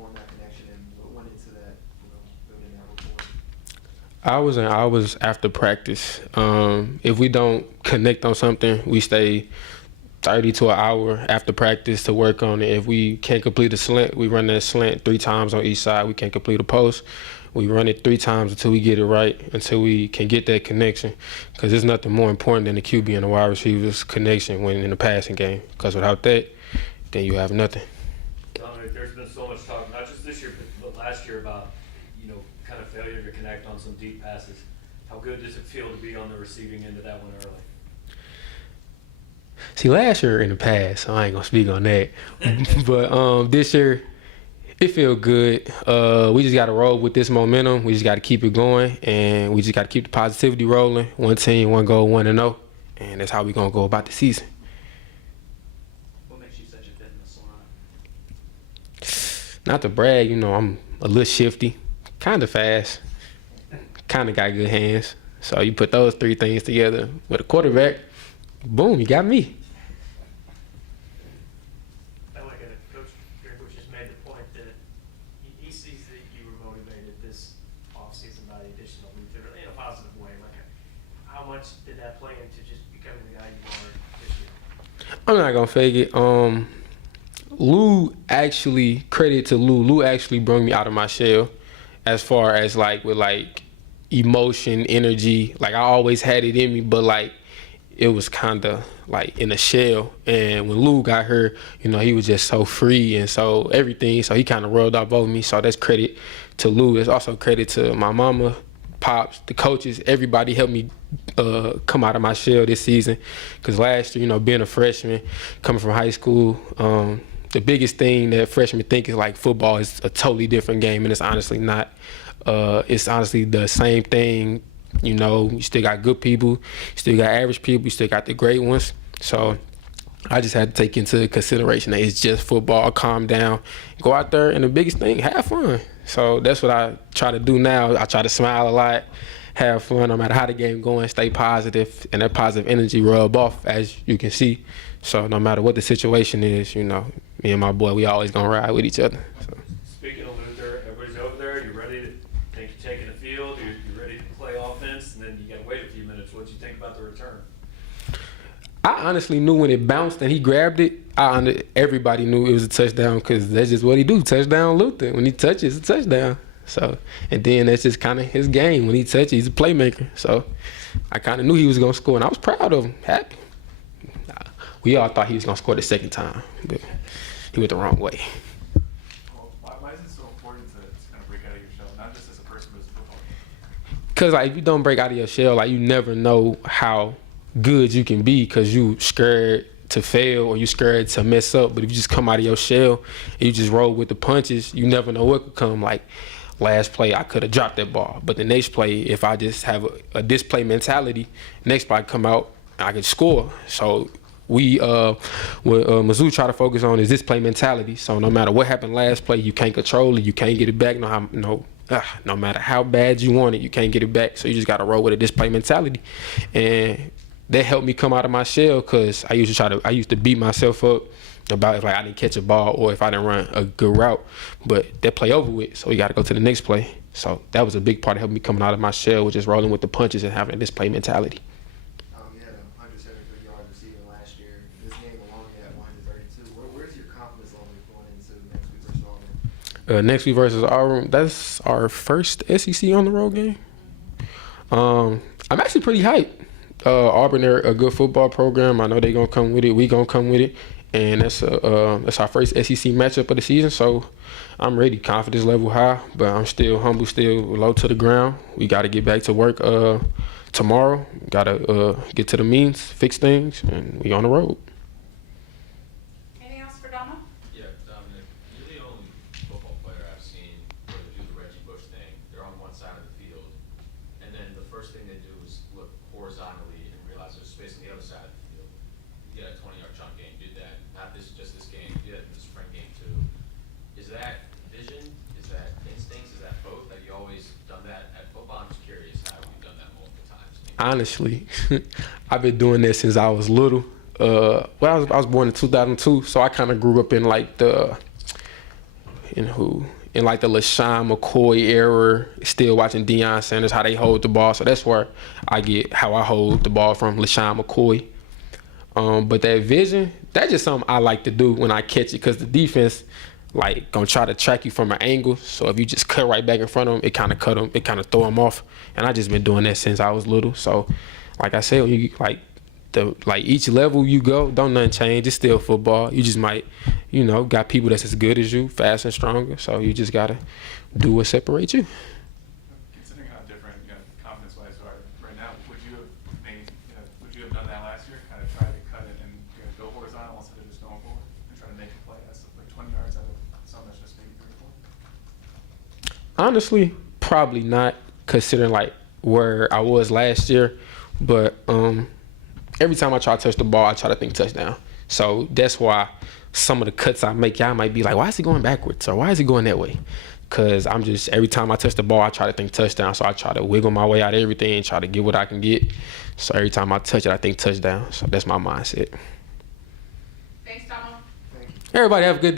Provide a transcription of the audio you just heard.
form that connection, and what went into that, building that rapport? I was after practice. If we don't connect on something, we stay 30 to an hour after practice to work on it. If we can't complete a slant, we run that slant 3 times on each side. We can't complete a post, we run it 3 times until we get it right, until we can get that connection. Because there's nothing more important than the QB and the wide receiver's connection when in the passing game. Because without that, then you have nothing. Dominic, there's been so much talk, not just this year, but last year about, kind of failure to connect on some deep passes. How good does it feel to be on the receiving end of that one early? See, last year in the past, so I ain't gonna speak on that. But this year, it feel good. We just gotta roll with this momentum. We just gotta keep it going, and we just gotta keep the positivity rolling. One team, one goal, 1-0, and that's how we gonna go about the season. What makes you such a fit in the slot? Not to brag, I'm a little shifty, kind of fast, kind of got good hands. So you put those 3 things together with a quarterback, boom, you got me. I like it. Coach just made the point that he sees that you were motivated this offseason by the addition of Luther in a positive way. Like, how much did that play into just becoming the guy you are this year? I'm not gonna fake it. Lou actually, credit to Lou. Lou actually brought me out of my shell, as far as with emotion, energy. I always had it in me, but it was kind of in a shell. And when Lou got here, he was just so free and so everything. So he kind of rolled off over me. So that's credit to Lou. It's also credit to my mama, pops, the coaches. Everybody helped me come out of my shell this season. Because last year, being a freshman, coming from high school, the biggest thing that freshmen think is football is a totally different game, and it's honestly not. It's honestly the same thing. You still got good people, you still got average people, you still got the great ones. So I just had to take into consideration that it's just football. Calm down, go out there, and the biggest thing, have fun. So that's what I try to do now. I try to smile a lot, have fun, no matter how the game going, stay positive, and that positive energy rub off, as you can see. So no matter what the situation is, me and my boy, we always gonna ride with each other. So. Speaking of Luther, everybody's over there. You ready to think you're taking the field? You're ready to play offense, and then you got to wait a few minutes. What did you think about the return? I honestly knew when it bounced and he grabbed it. Everybody knew it was a touchdown because that's just what he do. Touchdown, Luther. When he touches, it's a touchdown. So, and then that's just kind of his game. When he touches, he's a playmaker. So, I kind of knew he was gonna score, and I was proud of him. Happy. We all thought he was gonna score the second time, but he went the wrong way. Why is it so important to kind of break out of your shell, not just as a person, but as a football player? Because if you don't break out of your shell, you never know how good you can be, because you scared to fail or you scared to mess up. But if you just come out of your shell and you just roll with the punches, you never know what could come. Last play, I could have dropped that ball, but the next play, if I just have a display mentality, next play I come out, I can score. So we, what Mizzou try to focus on is this play mentality. So no matter what happened last play, you can't control it, you can't get it back. No matter how bad you want it, you can't get it back. So you just got to roll with a display mentality. And that helped me come out of my shell, because I used to beat myself up about if I didn't catch a ball or if I didn't run a good route. But that play over with, so we got to go to the next play. So that was a big part of helping me coming out of my shell, was just rolling with the punches and having this play mentality. You had 173 yards receiving last year. This game alone, you had 132. Where's your confidence level going into next week versus Auburn? Next week versus Auburn, that's our first SEC on the road game. I'm actually pretty hyped. Auburn, they're a good football program. I know they're gonna come with it. We gonna come with it, and that's our first SEC matchup of the season. So I'm ready. Confidence level high, but I'm still humble, still low to the ground. We got to get back to work tomorrow. Got to get to the means, fix things, and we on the road. Anything else for Donna? Yeah, Dominic, you're the only football player I've seen where they do the Reggie Bush thing. They're on one side of the field, and then the first thing they do is look horizontally and realize there's space on the other side of the field. You did a 20-yard chunk game, you did that, not just this game, you did that in the spring game too. Is that vision? Is that instincts? Is that both? Have you always done that at football? I'm just curious how you've done that multiple times. Honestly, I've been doing this since I was little. I was born in 2002, so I kind of grew up in In like the LaShawn McCoy era, still watching Deion Sanders, how they hold the ball. So that's where I get how I hold the ball from LaShawn McCoy. But that vision, that's just something I like to do when I catch it, because the defense, like, gonna try to track you from an angle. So if you just cut right back in front of them, it kind of throw them off. And I just been doing that since I was little. So, like I said, when you each level you go, don't nothing change. It's still football. You just might, got people that's as good as you, fast and stronger. So you just gotta do what separates you. Considering how different, confidence-wise you are right now, would you have done that last year? Kind of try to cut it and go horizontal instead of just going forward and try to make a play that's like 20 yards out of something that's just maybe 3 or 4? Honestly, probably not, considering like where I was last year. But every time I try to touch the ball, I try to think touchdown. So that's why some of the cuts I make, y'all might be like, why is he going backwards? Or why is he going that way? Because every time I touch the ball, I try to think touchdown. So I try to wiggle my way out of everything and try to get what I can get. So every time I touch it, I think touchdown. So that's my mindset. Thanks, Donald. Everybody have a good day.